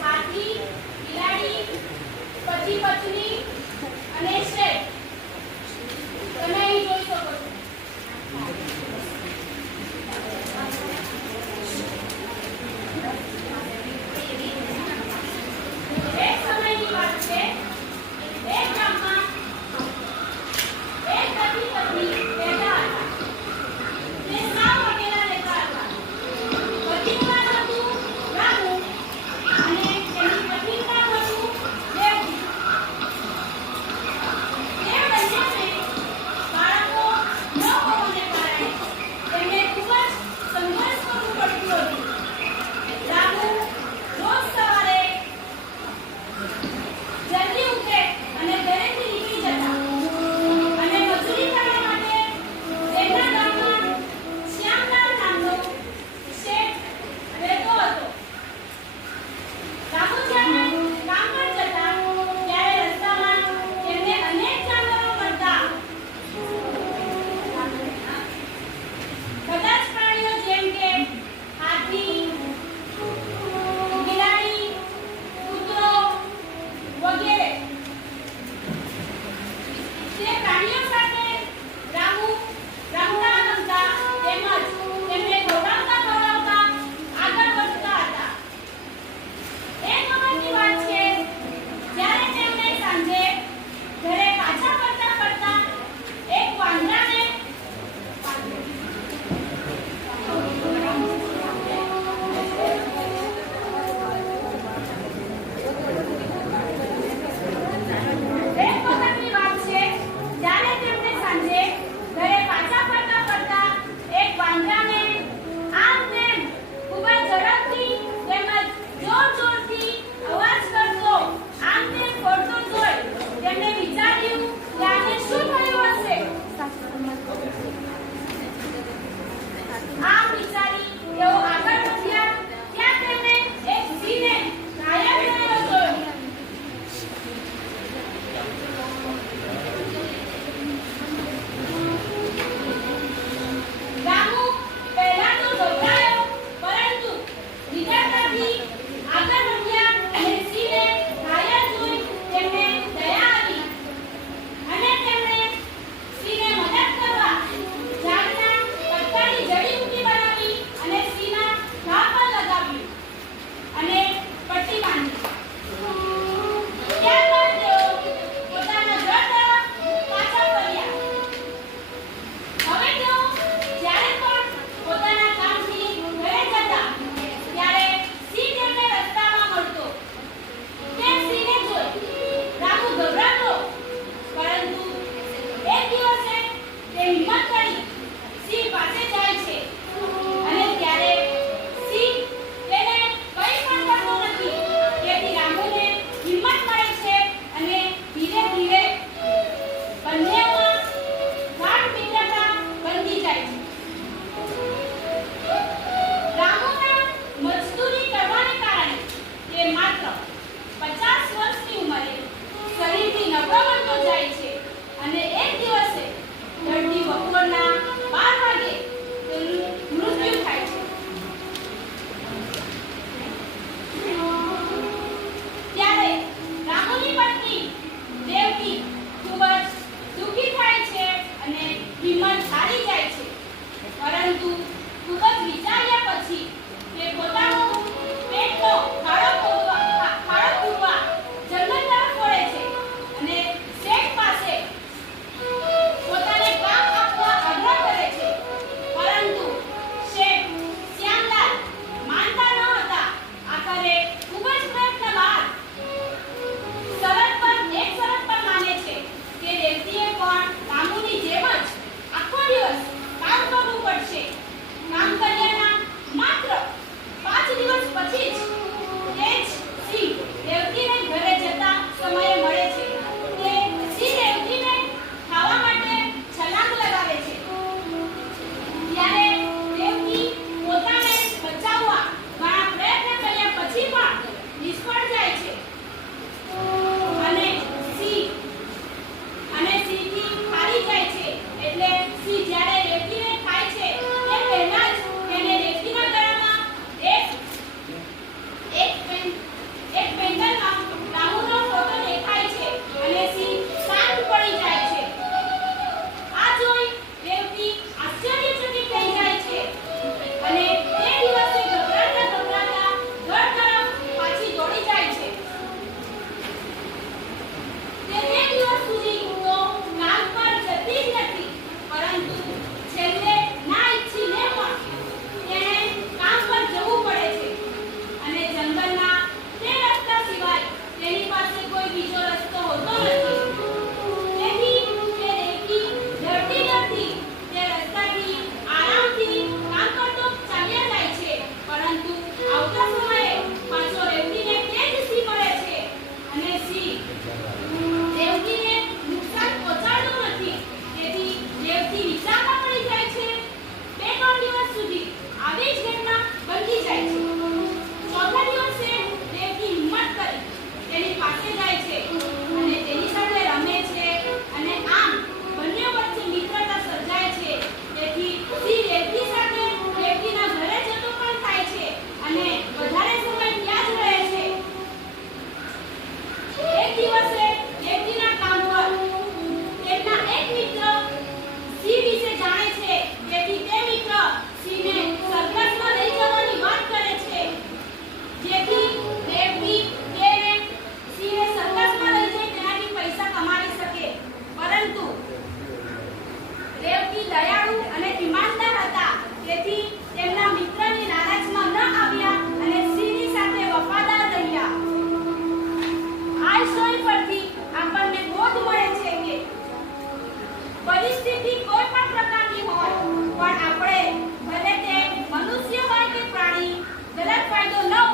હાથી બિલાડી પતિ પત્ની તે અને એક તેથી તેમના મિત્રની નારાજમાં ન આવ્યા અને સિંહની સાથે વફાદાર રહ્યા. આ સ્ટોરી પરથી આપણને બોધ મળે છે કે પરિસ્થિતિ કોઈ પણ પ્રકારની હોય, પણ આપણે ભલે તે મનુષ્ય હોય કે પ્રાણી, ગલત ફાયદો ન